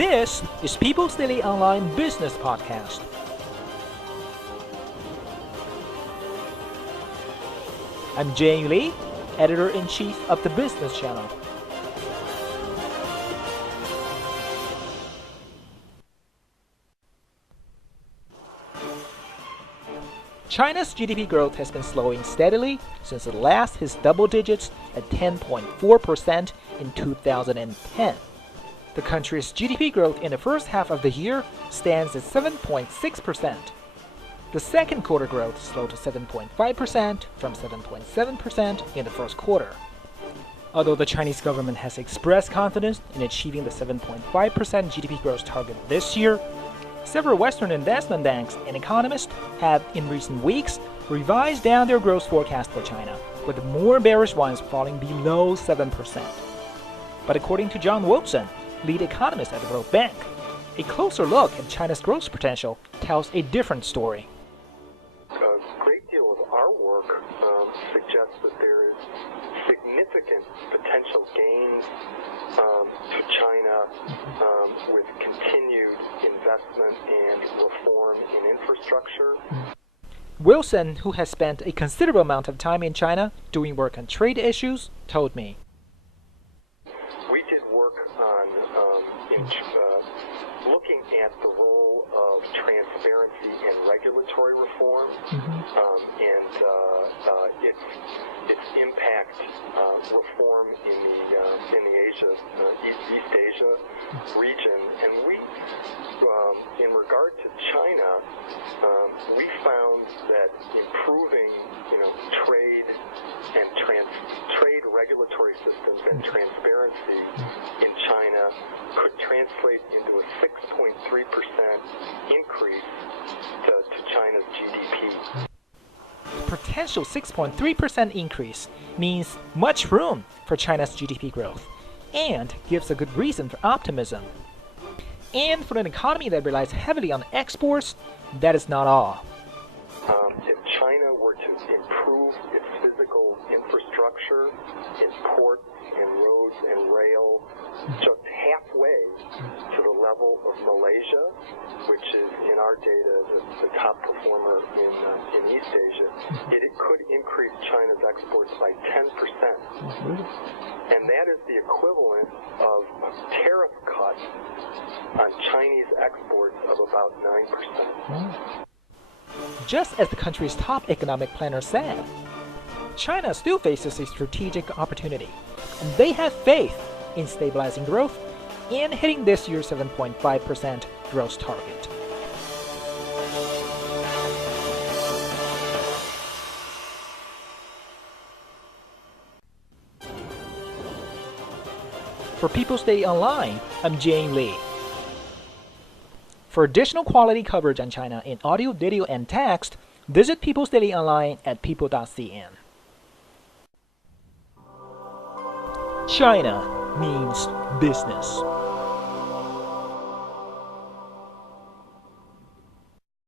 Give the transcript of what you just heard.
This is People's Daily Online Business Podcast. I'm Zhenyu Li, Editor-in-Chief of the Business Channel. China's GDP growth has been slowing steadily since it last hit double digits at 10.4% in 2010. The country's GDP growth in the first half of the year stands at 7.6%. The second quarter growth slowed to 7.5% from 7.7% in the first quarter. Although the Chinese government has expressed confidence in achieving the 7.5% GDP growth target this year, several Western investment banks and economists have, in recent weeks, revised down their growth forecast for China, with the more bearish ones falling below 7%. But according to John Wilson, lead economist at the World Bank, a closer look at China's growth potential tells a different story. A great deal of our work suggests that there is significant potential gains to China with continued investment and reform in infrastructure. Wilson, who has spent a considerable amount of time in China doing work on trade issues, told me. We did work on looking at the role of transparency and regulatory reform and its impact reform in the Asia, East Asia region. And we, in regard to China, we found that improving, trade and trade regulatory systems and transparency in China could translate into a 6.3% increase to China's GDP. The potential 6.3% increase means much room for China's GDP growth and gives a good reason for optimism. And for an economy that relies heavily on exports, that is not all. If China were to improve its physical infrastructure, its ports and roads and rail, just halfway to the level of Malaysia, which is in our data the top performer in East Asia, it could increase China's exports by 10%. And that is the equivalent of a tariff cut on Chinese exports of about 9%. Just as the country's top economic planner said, China still faces a strategic opportunity, and they have faith in stabilizing growth and hitting this year's 7.5% growth target. For People's Daily Online, I'm Zhenyu Li. For additional quality coverage on China in audio, video, and text, visit People's Daily Online at people.cn. China means business.